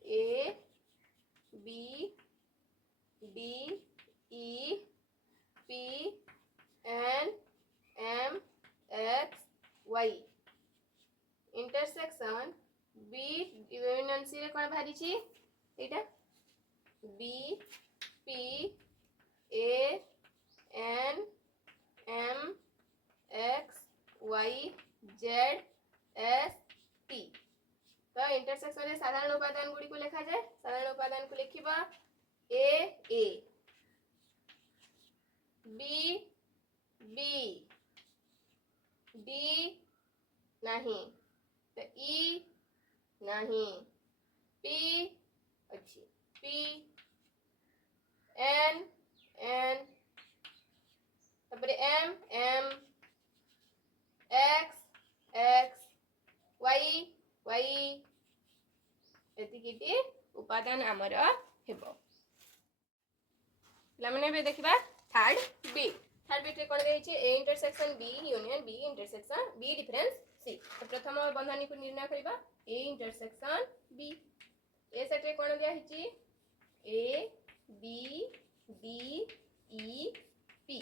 A B D E P N M X Y intersection B union C रे कोन बाहरी छि एटा B P A N M X Y Z S T तो इंटरसेक्शन रे साधारण उपादान गुडी को लिखा जाए साधारण उपादान को लिखिबा ए बी बी डी नहीं तो ई नहीं पी अच्छी पी एन एन तब M M X X Y Y एतिकिटी उपादान आमर हेबो लामने बे देखिबा थर्ड बीट रे कोन देछि A intersection B union B intersection B difference C तो प्रथम बंधनी को निर्णय करिबा A intersection B A set रे कोन दिया हिची A B D E P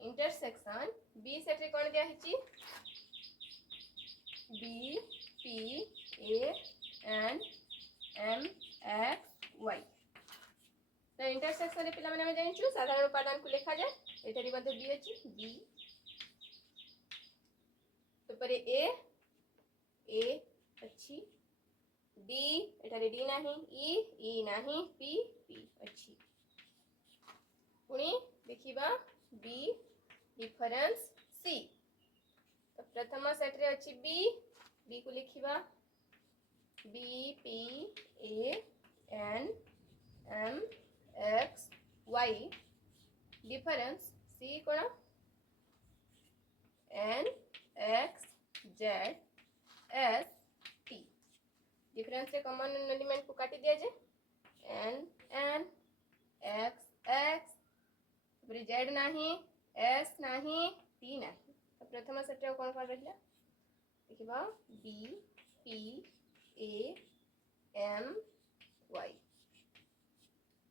intersection B set रे कोन दिया हिची B P A N M X Y तो इंटरसेक्शन रे पिला माने हम जानिछु साधारण उपादान को लिखा जाए एथरी मध्ये बी अछि बी तो परे ए अच्छी डी एठारे डी नाही ई नाही पी पी अछि पुणी देखिबा बी डिफरेंस सी तो प्रथम सेट रे अछि बी को लिखिबा B P A N M X Y difference C कोन N X Z S T difference रे कॉमन एलिमेंट को काटी दिया जाए N N X X Z नाही एस नाही टी नाही तो प्रथम सेट रे कोन कोन रहला देखिबा B P A M Y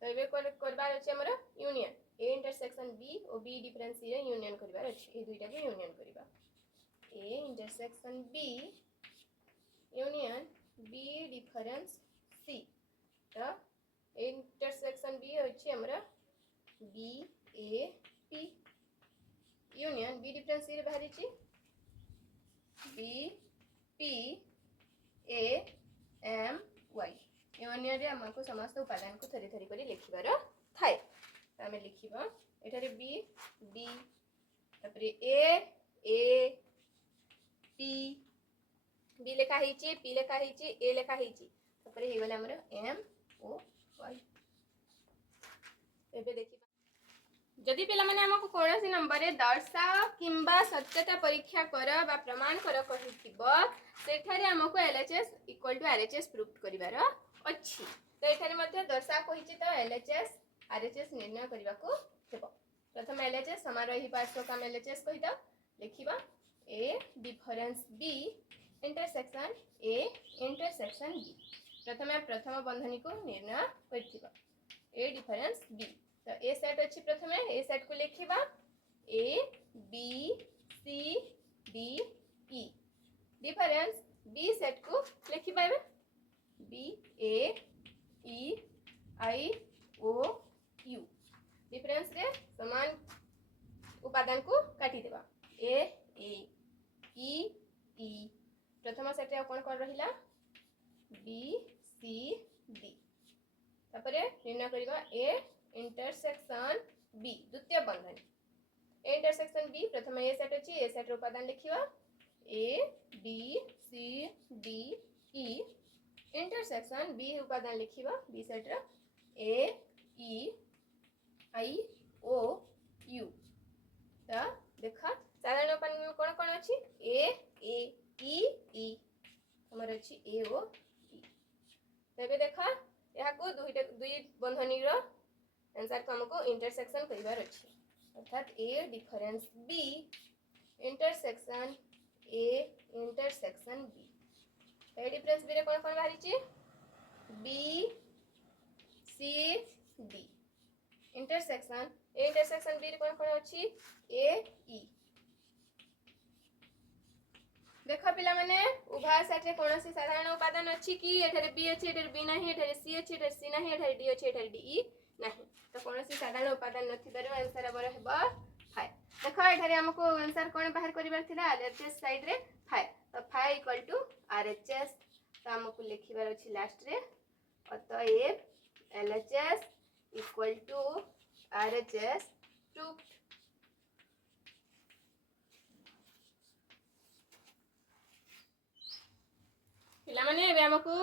तो एबे करबार अछि हमर यूनियन ए इंटरसेक्शन बी और बी डिफरेंस सी रे यूनियन करबार अछि ए दुईटा के यूनियन करबा A intersection B union B difference C तो ए इंटरसेक्शन बी अछि हमर B A P union B difference C रे बाहरी छी B P A M Y union रे हमको समस्त उपादान को थरी थरी करी लिखिबार थाए आमे लिखिबा एठारे बी बी तापरे ए पी बी लेखा हिची पी लेखा हिची ए लेखा हिची तापरे हे गला हमर एम ओ वाई एबे देखिबा जदि पिला माने हमको कोनोसी नंबर रे दर्शा किंबा सत्यता परीक्षा कर बा प्रमाण कर कहिथिबो सेठारे हमको LHS equal to RHS proof करिवार अछि तो एठारे मध्ये दर्शा कहिछि तो एलएचएस आरएचएस निर्णय करबा को हेबो प्रथम एलएचएस समान रही पार्श्व का एलएचएस कहिदा लिखिबा A difference B intersection A intersection B प्रथम बंधनी को निर्णय करथिबा ए डिफरेंस बी तो ए सेट अच्छी प्रथम ए सेट को लिखिबा A B C D E difference B set को लिखिबा B A E I O U difference रे समान उपादान को काटी देबा ए ई प्रथम सेट रे कोन कर रहिला बी सी डी तापरे निर्णय करबा ए इंटरसेक्शन बी द्वितीय बंधन ए इंटरसेक्शन बी प्रथम ए सेट अछि ए सेट उपादान लिखिबा A B C D E intersection B उपादान लिखिबा बी सेट रा ए ई आई ओ यू ता देखा साधारण उपादान कोन कोन अछि ए ई हमर अछि ए ओ ई तबे देखा यहा को दुई बंधनी रो आंसर को हमको इंटरसेक्शन करिवार अछि अर्थात A difference B intersection A intersection B A difference B रे कोन कोन बाहरी छी B C D intersection A intersection B रे कोन कोन अछि ए ई देखो पिला माने उभय सेट रे कोनोसी साधारण उपादान अछि कि एठारे बी अछि एठारे बी नाही एठारे सी अछि एठारे सी नाही एठारे डी अछि एठारे डी ई नहीं तो कोनोसी साधारण उपादान नथिबार आंसर हमर हेबा 5 देखो एठारे हमको आंसर कोन बाहर करिबार थिला आरएचएस साइड रे 5 तो 5 इक्वल टू आरएचएस तो हमको लिखिबार अछि लास्ट रे अतएव LHS equal to RHS proof पिला माने एबे हमको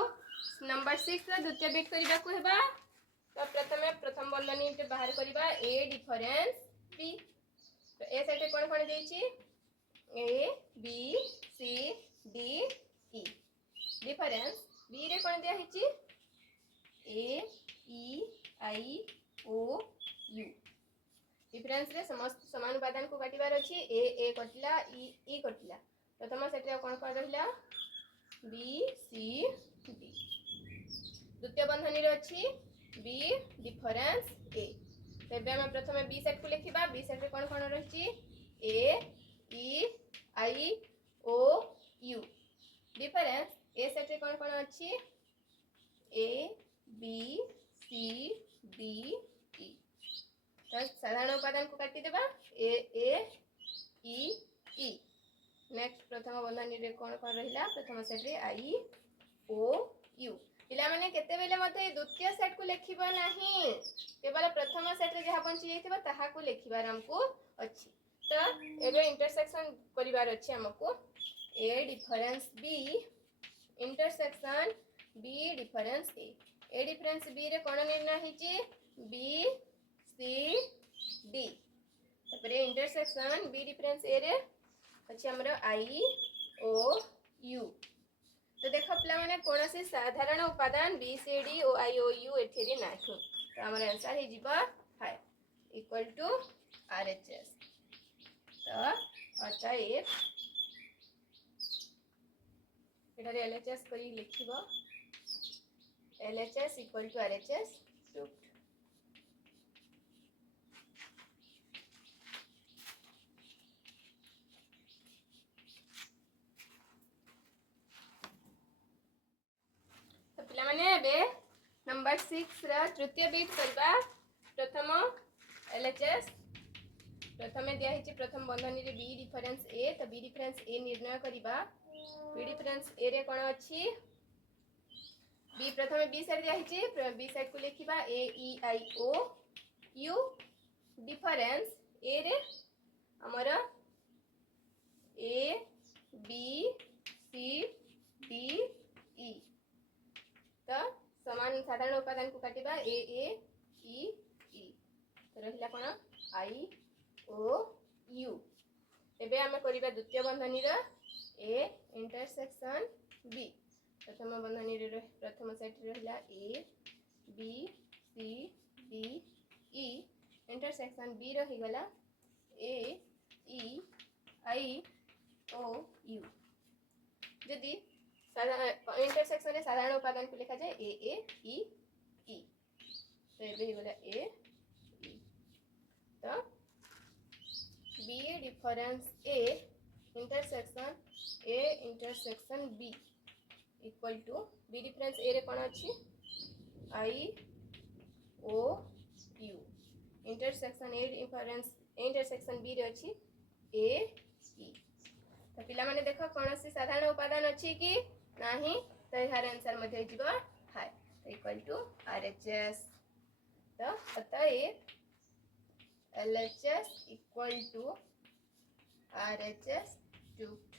नंबर 6 रा द्वितीय बिट करिबा को हेबा तो प्रथम बंधनी ते बाहर करिबा ए डिफरेंस बी तो ए सेट कोन कोन देछि A B C D E difference B रे कोन दिया हिची ए E I O U difference रे समस्त समान उपादान को काटिबार अछि ए कटिला ई कटिला प्रथम सेट रे कोन कोन रहिला बी सी डी द्वितीय बंधनी रे अछि बी डिफरेंस ए तेबे हम प्रथम बी सेट को लिखिबा बी सेट रे कोन कोन रहिछि ए E I O U difference A set रे कोन कोन अछि ए बी सी डी ई तो साधारण उपादान को काटी देबा ए ई नेक्स्ट प्रथम बंधनी रे कोन कोन रहिला प्रथम सेट रे आई ओ यू पिला माने केतेबेले मते द्वितीय सेट को लिखिबा नाही केवल प्रथम सेट रे जहा बंची जाइथिबा ताहा को लिखिबार हमको अछि तो एबे इंटरसेक्शन करिवार अछि हमको A difference B intersection B difference A difference B रे कोन निर्णय हिची बी सी डी तपरे इंटरसेक्शन बी डिफरेंस ए रे अछि हमरो आई ओ यू तो देख पिला माने कौन से साधारण उपादान B C D O I O U एठेरी नाही तो हमर आंसर हे जिबा 5 इक्वल टू आरएचएस तो अतएव एठारे एलएचएस करी लिखिबो LHS equal to RHS proof तो पिला माने बे नंबर 6 रा तृतीय बीट करबा प्रथम एलएचएस प्रथमे दिया हिची प्रथम बंधनी रे बी डिफरेंस ए तो बी डिफरेंस ए निर्णय करबा बी डिफरेंस ए रे कोन अछि बी प्रथमे बी साइड दिया हिची बी साइड को लिखिबा ए E I O U difference A रे हमर ए बी सी डी ई तो समान साधारण उपादान को काटिबा ए ई ई तो रहिला कोन आई ओ यू एबे आमे करिबा द्वितीय बंधनी रा ए इंटरसेक्शन बी प्रथम बंधनी रे प्रथम सेट रहिला A B C D E intersection B रही गला A E I O you यदि इंटरसेक्शन रे साधारण उपादान को लिखा जाए ए ई ई तो ये ही गला ए ई तो B difference A intersection B equal to B difference A रे कोन अछि I O U intersection A difference intersection B रे अछि ए ई तो पिला माने देखो कोन से साधारण उपादान अछि कि नाही तो यार आंसर मध्ये जिबो हाय इक्वल टू आरएचएस तो अतएव LHS equal to RHS cubed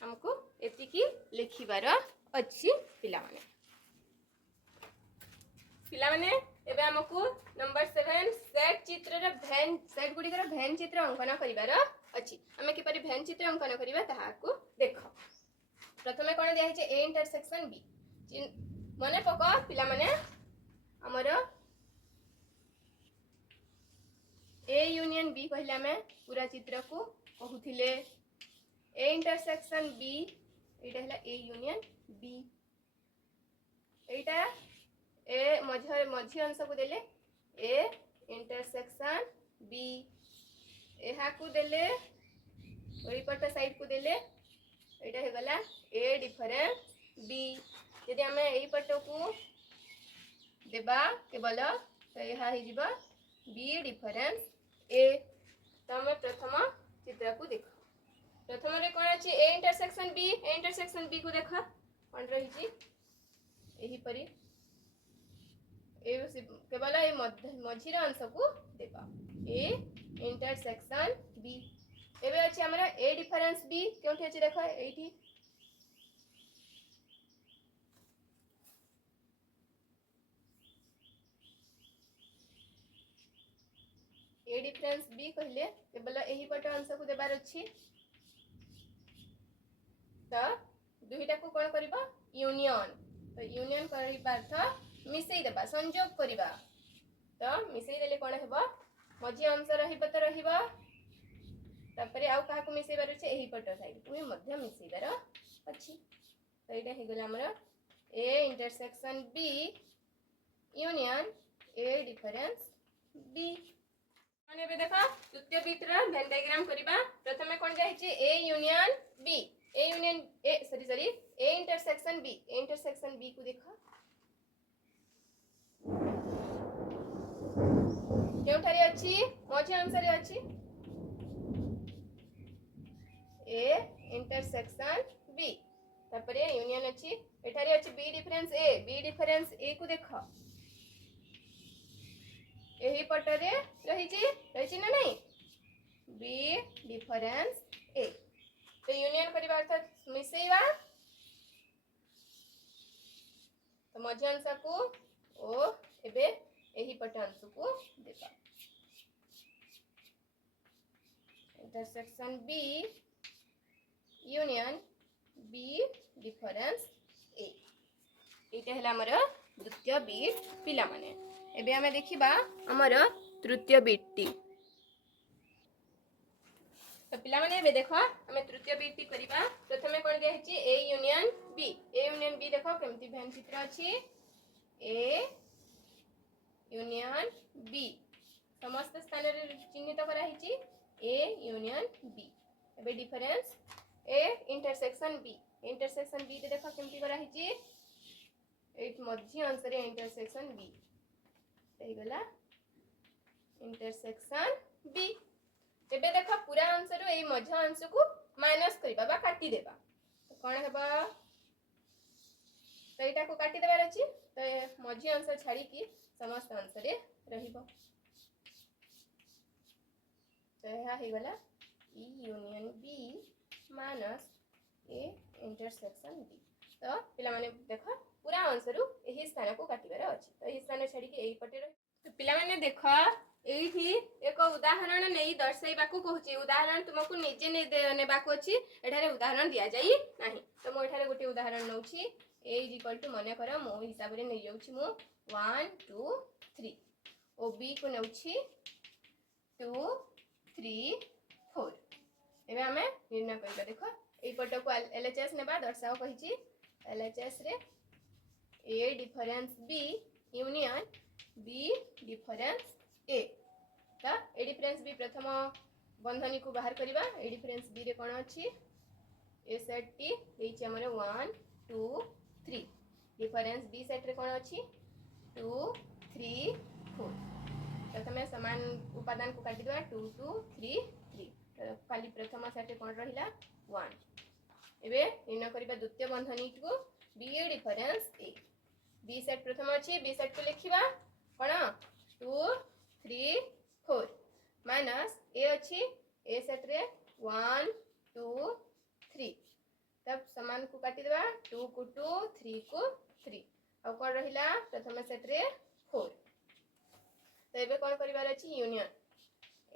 हमको एति की लिखिबार अछि पिला माने एबे हमको नंबर 7 सेट चित्र रे भैन सेट गुडी कर भैन चित्र अंकन करिबार अछि हमें कि परि भैन चित्र अंकन करिबा ताहा को देखो प्रथमे कोन दिया छै ए इंटरसेक्शन बी मने पको पिला माने हमर ए यूनियन बी कहले हमें पूरा चित्र को कहूथिले ए इंटरसेक्शन बी एटा हला ए यूनियन बी एटा ए मझी अंश को देले ए इंटरसेक्शन बी एहा को देले ओई पट साइड को देले एटा हे गला ए डिफरेंस बी यदि हमें एई पट को देबा केवल तो एहा हे जिबा बी डिफरेंस ए तो हमें प्रथम चित्र को देखो प्रथम रे कोन अछि ए इंटरसेक्शन बी को देखा कोन रही छी एही परी ए केवल ए मझीर अंश को देबा ए इंटरसेक्शन बी एबे अछि हमरा ए डिफरेंस बी केउठी अछि देखो एठी ए डिफरेंस बी कहले केवल एही पट अंश को देबार अछि तो दुहीटा को कोन करबा यूनियन तो यूनियन करबा अर्थ मिसई देबा संयोग करबा तो मिसई देले कोन हेबो मझी अंश रहिबो तो रहिबो तापरे आउ काहा को मिसई बार छै एही पट साइड को मध्य मिसई बार अछि तो एटा हे गेला हमरा A intersection B union A difference B माने बे देखो द्वितीय बीट रा वेन डायग्राम करबा प्रथमे कोन जाय छै A union B A intersection B को देखो केउठारे अछि मझी अंश रे अछि ए इंटरसेक्शन बी तापरे यूनियन अछि एठारे अछि बी डिफरेंस ए को देख यही पटरे रही ना नहीं बी डिफरेंस ए तो यूनियन करबा अर्थात मिसेइबा तो मझ अंश को ओ एबे यही पट अंश को देबा intersection B union B difference A एटा हला हमर द्वितीय बीट पिला माने एबे हमें देखिबा हमर तृतीय बीट टी तो पिला माने एबे देखो हमें तृतीय बीट टी करिबा प्रथमे कोन दे हिची ए यूनियन बी देखो केमती भैन चित्र अछि ए यूनियन बी समस्त स्थान रे चिन्हित करा हिची ए यूनियन बी एबे डिफरेंस ए इंटरसेक्शन बी रे देखो केमती करा हिची एट मध्य अंश रे इंटरसेक्शन बी सही गला इंटरसेक्शन बी एबे देखो पूरा अंश रो ए मध्य अंश को माइनस करबा बा काटी देबा तो कोन हेबा तो एटा को काटी देबार अछि तो मध्य अंश छाड़ी की समस्त अंश रे रहिबो तो यह हे गला E union B minus A intersection B तो पिला माने देखो पूरा अंश रु एही स्थान को काटिबार अछि तो एही स्थान छाड़ी की एही पटे रहि तो पिला माने देखो एही एक उदाहरण नै दर्शाइबा को कहूची उदाहरण तुमको निजे नेबाको अछि एठारे उदाहरण दिया जाई नाही तो मो एठारे गोटे उदाहरण नउची a is equal to मने कर मो हिसाब रे नै जाउची मो 1 2 3 ओ b को नउची 2 3 4 एबे हमें निर्णय करबा देखो एई पट को LHS नेबा दर्शाओ कहिची LHS रे a difference b union b difference a ता a डिफरेंस b प्रथम बंधनी को बाहर करबा a डिफरेंस b रे कोन अछि a सेट टी देछि हमरे 1 2 3 डिफरेंस b सेट रे कोन अछि 2 3 4 प्रथमे समान उपादान को काटी देबा 2 2 3 3 खाली प्रथम सेट रे कोन रहिला 1 एबे निर्णय करबा द्वितीय बंधनी को b difference a b set प्रथम अछि b सेट को लिखिबा कोन 2 3 4 माइनस a अछि a सेट रे 1 2 3 तब समान को काटी देबा 2 को 2 3 को 3 अब कोन रहिला प्रथम सेट रे 4 तो एबे कोन करिवार अछि union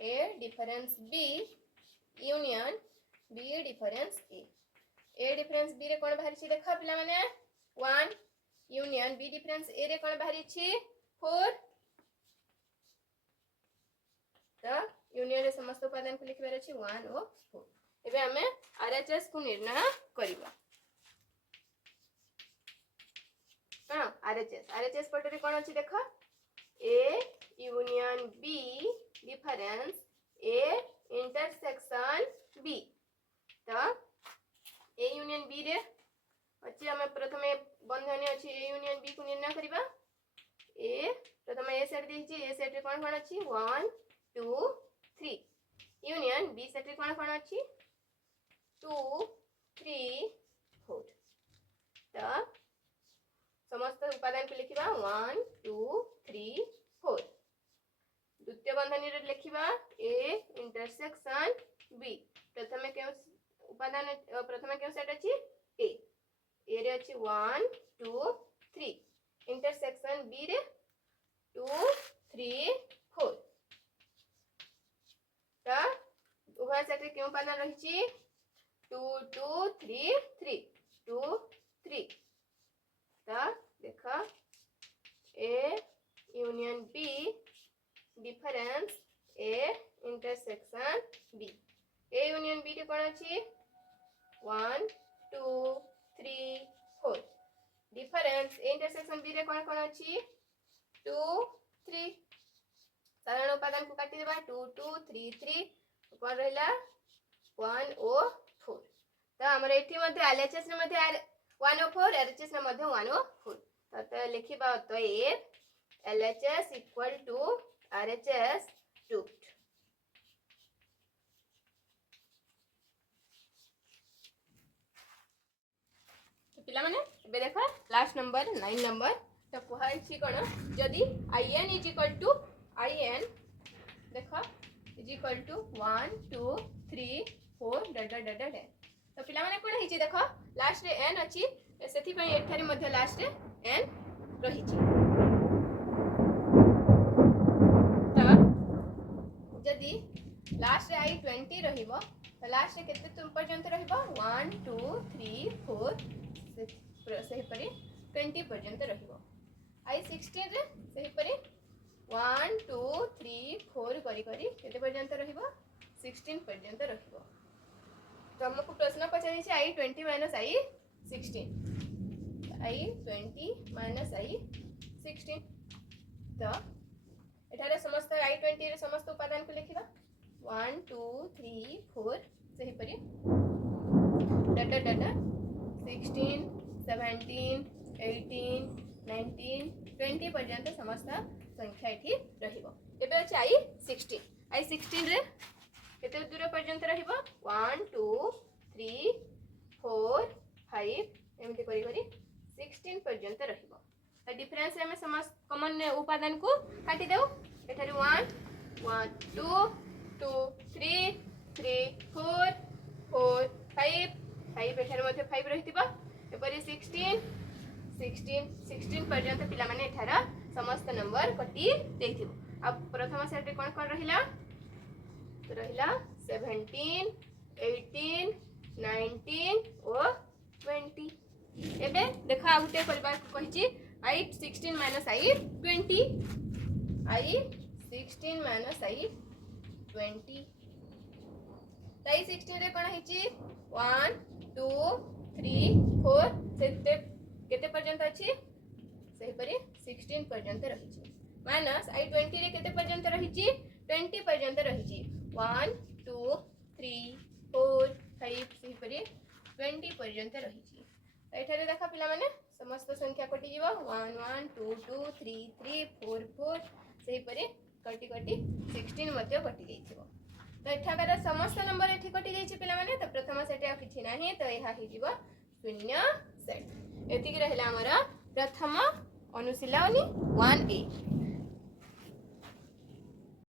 a difference b union b difference a difference b रे कोन बाहरी छि देखा पिला माने 1 यूनियन b डिफरेंस a रे कोन बाहरी छि 4 तो यूनियन रे समस्त उपादान को लिखबार अछि 1 और 4 एबे हमें RHS को निर्णय करिबा हां RHS पटरे कोन अछि देखो a union b difference a intersection b तो a यूनियन b रे अछि हमें प्रथमे बंधनी अछि a यूनियन b को निर्णय करिबा a प्रथमे a सेट देछि a सेट रे कोन अछि 1 2 3 यूनियन b सेट रे कोन अछि 2 3 4 तो समस्त उपादान को लिखिबा 1 2 3 4 द्वितीय बंधनी रे लिखिबा a इंटरसेक्शन b प्रथमे के उपादान प्रथमे के सेट अछि a रे अछि 1 2 3 इंटरसेक्शन b रे 2 3 4 ता उभय सेट रे के उपादान रहिछि 2 2 3 3 2 3 ता देखा a union b difference a intersection b a union b रे कोन अछि 1 2 3 4 डिफरेंस a इंटरसेक्शन b रे कोन अछि 2 3 साधारण उपादान को काटी देबा 2 2 3 3 कोन रहला 1 ओ 4 तो हमर एठी मध्ये LHS रे मध्ये 1 ओ 4 RHS रे मध्ये 1 ओ 4 तो लिखिबा तो A LHS equal to RHS root पिला माने एबे देखो लास्ट नंबर 9 नंबर तो कहै छी कोन जदी in is equal to in देखो is equal to 1 2 3 4 dot dot dot dot तो पिला माने कोन हिची देखो लास्ट रे n अछि सेथि पई एठारे मध्य लास्ट रे n रहिची तो जदी लास्ट रे आई 20 रहिबो तो लास्ट रे केते तुम पर्यंत रहिबो 1 2 3 4 सही परी 20 पर्यंत रहिबो आई 16 रे सही परी 1 2 3 4 करी करी केते पर्यंत रहिबो 16 पर्यंत रहिबो तो हमको प्रश्न पचारि छै आई 20 माइनस आई 16 आई 20 माइनस आई 16 तो एठारे समस्त आई 20 रे समस्त उपादान को लिखिबा 1 2 3 4 सही परी डाटा डाटा 16 17 18 19 20 पर्यंत समस्त संख्या एठी रहिबो एबे अछि आई 16 आई 16 रे केते दूर पर्यंत रहिबो 1 2 3 4 5 एमति करी करी 16 पर्यंत रहिबो तो डिफरेंस रे हम समस्त कॉमन उपादान को काटी देउ एठारे 1 1 2 2 3 3 4 4 5 5 एठारे मध्ये 5 रहितिबा एपरि 16 16 16 पर्यंत पिला माने एठारा समस्त नंबर कटी देथिबो अब प्रथम सेट कोन कोन रहिला तो रहिला 17 18 19 और 20 एबे देखा आउटे करबा कहिची आई 16 माइनस आई 20 आई 16 माइनस आई 20 ताई 16 रे कोन हिची 1 2 3 4 सेते केते पर्यंत अछि सही परी 16 पर्यंत रहिची माइनस आई 20 रे केते पर्यंत रहिची 20 पर्यंत रहिची 1 2 3 4 5 सही परी 20 पर्यंत रहिची एठारे देखा पिला माने समस्त संख्या कटि जीवा 1 1 2 2 3 3 4 4 सही परी कटि कटि 16 मध्ये कटि गइथिबो तो एठाकर समस्त नंबर एठी कटि गइछि पिला माने तो प्रथम सेट आ किछि नाही तो एहा हि जीवा शून्य सेट एतिक रहला हमरा प्रथम अनुशीलनी 1A